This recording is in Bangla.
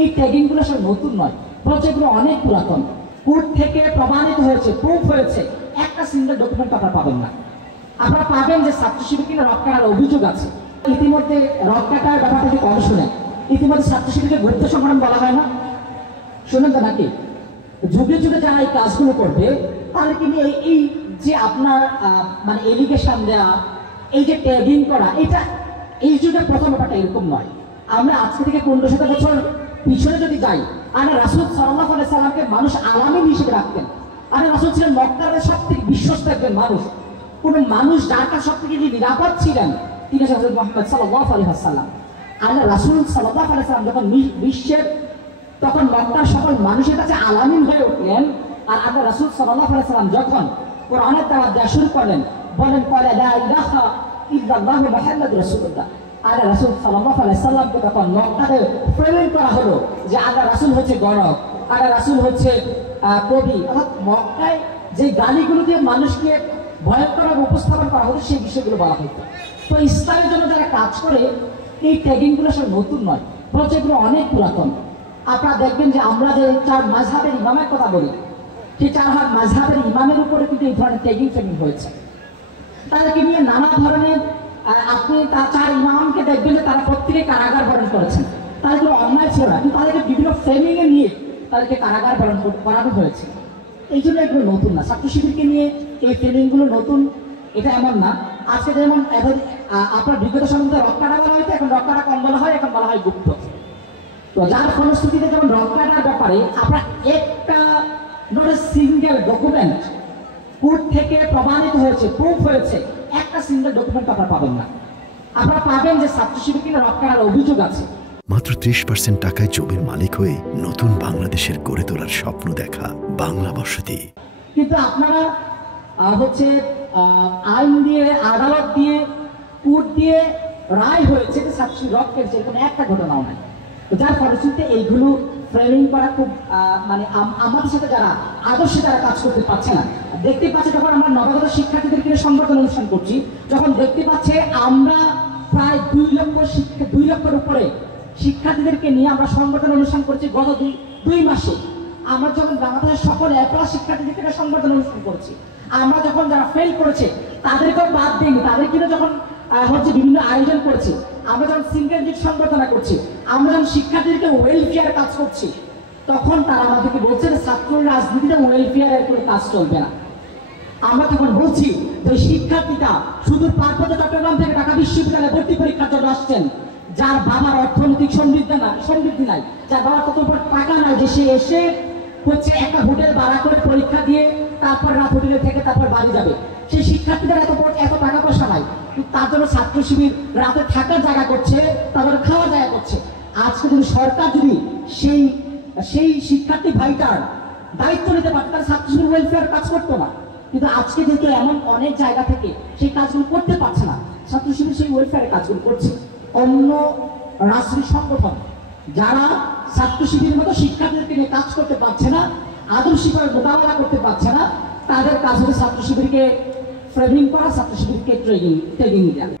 এই ট্যাগিংগুলো আসলে নতুন নয়, বরঞ্চ এগুলো অনেক পুরাতন। কোর্ট থেকে প্রমাণিত হয়েছে, প্রুফ হয়েছে, একটা সিঙ্গেল ডকুমেন্ট আপনারা পাবেন না। আপনারা পাবেন যে ছাত্র শিবির কিনা রক কাটার অভিযোগ আছে। ইতিমধ্যে রক কাটার ব্যাপারটা যদি কম শুনেন, ইতিমধ্যে ছাত্র শিবিরকে গুপ্ত সংগঠন বলা হয় না, শুনেন তো নাকি? যুগে যুগে যারা এই কাজগুলো করবে তাদেরকে নিয়ে এই যে আপনার মানে এলিগেশন দেওয়া, এই যে ট্যাগিং করা, এটা এই যুগের প্রথম ব্যাপারটা এরকম নয়। আমরা আজকে থেকে 1500 বছর পিছনে যদি যাই, আর রাসূল সাল্লাল্লাহু আলাইহি সাল্লামকে মানুষ আলামিন হিসেবে রাখতেন। আর রাসূল ছিলেন মক্কার সবথেকে বিশ্বস্ত একজন মানুষ। কোন মানুষ যার কাছে সবথেকে নিরাপদ ছিলেন তিনি হযরত মুহাম্মদ সাল্লাল্লাহু আলাইহি ওয়াসাল্লাম। আর রাসূল সাল্লাল্লাহু আলাইহি সাল্লাম যখন বিশ্বের তখন মক্কার সকল মানুষের কাছে আলামিন হয়ে উঠলেন। আর আল্লাহ রাসূল সাল্লাল্লাহু আলাইহি ওয়াসাল্লাম যখন কোরআনের দাওয়াত দেওয়া শুরু করলেন, বলেন ক্বালা লা ইলাহা ইল্লাল্লাহু মুহাম্মাদুর রাসূলুল্লাহ। আল্লাহ রাসূল সাল্লাল্লাহু আলাইহি ওয়াসাল্লামকে তখন মক্কাতে প্রেরণ করা হলো যে আল্লাহ রাসূল হচ্ছে গণক, আল্লাহ রাসূল হচ্ছে কবি। অর্থাৎ মক্কায় যে গালিগুলো দিয়ে মানুষকে ভয়ঙ্কর উপস্থাপন করা হতো সেই বিষয়গুলো বলা হতো। তো ইসলামের জন্য যারা কাজ করে এই ট্যাগিংগুলো আসলে নতুন নয়, বরঞ্চ এগুলো অনেক পুরাতন। আপনারা দেখবেন যে আমরা যে 4 মাযহাবের ইমামের কথা বলি, সেই 4 মাযহাবের ইমামের উপরে কিন্তু এই ধরনের ট্যাগিং হয়েছে। তাদেরকে নিয়ে নানা ধরনের আপনি 4 ইমামকে দেখবেন যে তারা প্রত্যেকে কারাগার বরণ করেছেন। তাদের কোনো অন্যায় ছিল না, কিন্তু তাদেরকে বিভিন্ন ফ্রেমিংয়ে নিয়ে তাদেরকে কারাগার বরণ করানো হয়েছে। এই জন্য এগুলো নতুন না। ছাত্র শিবিরকে নিয়ে এই ফ্রেমিংগুলো নতুন এটা এমন না। আজকে যেমন আপনার বিগত সম্বন্ধে রক্কাটা বলা হয়তো, এখন রক্কাটা কম বলা হয়, এখন বলা হয় গুপ্ত। তো যার ফলশ্রুতিতে যেমন রক্কাটার ব্যাপারে আপনার একটা সিঙ্গেল ডকুমেন্ট কোর্ট থেকে প্রমাণিত হয়েছে, প্রুফ হয়েছে, একটা সিঙ্গেল ডকুমেন্ট আপনারা পাবেন না। আপনারা পাবেন যে ছাত্র শিবির কিনা রক কাটার অভিযোগ আছে। মাত্র 30% টাকায় জমির মালিক হয়ে নতুন বাংলাদেশের গড়ে তোলার স্বপ্ন দেখা বাংলা বসতি। কিন্তু আপনারা হচ্ছে আইন দিয়ে, আদালত দিয়ে, কোর্ট দিয়ে রায় হয়েছে যে ছাত্র শিবির রক কেটেছে, এরকম একটা ঘটনাও নাই। যার ফলশ্রুতিতে এইগুলো ফ্রেমিং করা খুব মানে আমাদের সাথে যারা আদর্শে যারা কাজ করতে পারছে না, দেখতে পাচ্ছে যখন আমরা নবাগত শিক্ষার্থীদেরকে সংবর্ধনা অনুষ্ঠান করছি, যখন দেখতে পাচ্ছে আমরা প্রায় 2 লক্ষের উপরে শিক্ষার্থীদেরকে নিয়ে আমরা সংবর্ধনা অনুষ্ঠান করছি গত 2 মাসে। আমরা যখন বাংলাদেশের সকল এ+ শিক্ষার্থীদেরকে সংবর্ধনা অনুষ্ঠান করছি, আমরা যখন যারা ফেল করেছে তাদেরকেও বাদ দিইনি, তাদেরকে যখন হচ্ছে বিভিন্ন আয়োজন করছি, আমরা যখন সিঙ্গেল সংবর্ধনা করছি, আমরা যখন শিক্ষার্থীদেরকে ওয়েলফেয়ার কাজ করছি, তখন তারা আমাদেরকে বলছে যে ছাত্র রাজনীতিতে ওয়েলফেয়ারের কোনো কাজ চলবে না। আমরা তখন বলছি যে শিক্ষার্থীটা শুধু পার্বত্য চট্টগ্রাম থেকে ঢাকা বিশ্ববিদ্যালয়ে ভর্তি পরীক্ষার জন্য আসছেন, যার বাবার অর্থনৈতিক সমৃদ্ধি নাই, যার বাবার তত টাকা নাই যে সে এসে হচ্ছে একটা হোটেল ভাড়া করে পরীক্ষা দিয়ে তারপর রাত হোটেলে থেকে তারপর বাড়ি যাবে, সেই শিক্ষার্থীদের এত টাকা পয়সা নাই, তার জন্য ছাত্র শিবির রাতে থাকার জায়গা করছে, তাদের খাওয়ার জায়গা করছে। আজকে যদি সরকার যদি সেই শিক্ষার্থী ভাইটার দায়িত্ব নিতে পারত, তাহলে ছাত্র শিবির ওয়েলফেয়ার কাজ করতো না। কিন্তু আজকে যেহেতু এমন অনেক জায়গা থেকে সেই কাজগুলো করতে পারছে না, ছাত্র শিবির সেই ওয়েলফেয়ারের কাজগুলো করছে। অন্য রাজনৈতিক সংগঠন যারা ছাত্র শিবিরের মতো শিক্ষার্থীদেরকে নিয়ে কাজ করতে পারছে না, আদর্শিকভাবে মোকাবেলা করতে পারছে না, তাদের কাজ হচ্ছে ছাত্র শিবিরকে ফ্রেমিং করা, ছাত্র শিবিরকে ট্যাগিং দেওয়া।